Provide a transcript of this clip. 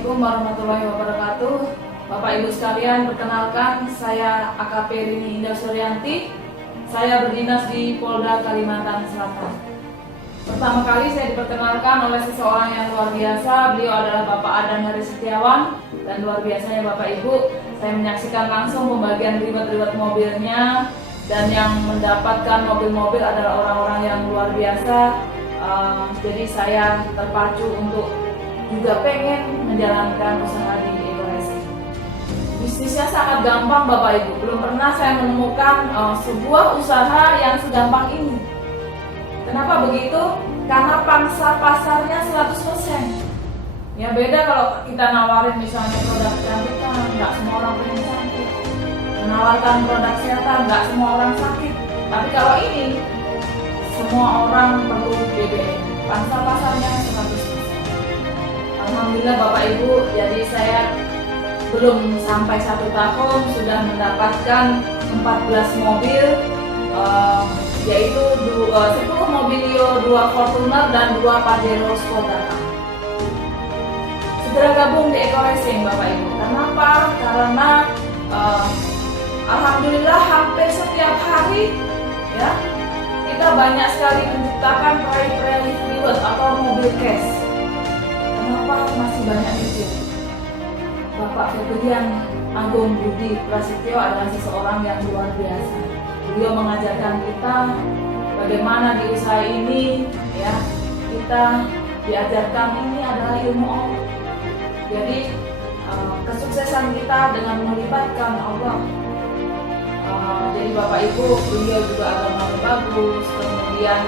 Assalamualaikum warahmatullahi wabarakatuh. Bapak Ibu sekalian, perkenalkan saya AKP Rini Indah Suryanti. Saya berdinas di Polda Kalimantan Selatan. Pertama kali saya diperkenalkan oleh seseorang yang luar biasa. Beliau adalah Bapak Adang Hari Setiawan. Dan luar biasanya Bapak Ibu, saya menyaksikan langsung pembagian ribet-ribet mobilnya. Dan yang mendapatkan mobil-mobil adalah orang-orang yang luar biasa. Jadi saya terpacu untuk juga pengen menjalankan usaha di Ekoracing. Bisnisnya sangat gampang Bapak Ibu. Belum pernah saya menemukan sebuah usaha yang segampang ini. Kenapa begitu? Karena pangsa pasarnya 100%. Ya beda kalau kita nawarin misalnya produk kecantikan, nggak semua orang pengen cantik. Menawarkan produk kesehatan, nggak semua orang sakit. Tapi kalau ini, semua orang perlu BBM. Pangsa pasarnya 100%. Alhamdulillah Bapak Ibu, jadi saya belum sampai 1 tahun sudah mendapatkan 14 mobil, yaitu 10 Mobilio, 2 Fortuner dan 2 Pajero Skoda. Segera gabung di Ekoracing Bapak Ibu. Kenapa? Karena alhamdulillah hampir setiap hari ya kita banyak sekali menciptakan private reward atau mobil cash. Kenapa masih banyak itu? Bapak Febrian Agung Budi Prasetyo adalah seseorang yang luar biasa. Beliau mengajarkan kita bagaimana di usaha ini, ya kita diajarkan ini adalah ilmu Allah. Jadi kesuksesan kita dengan melibatkan Allah. Jadi Bapak Ibu, beliau juga agamanya bagus, kemudian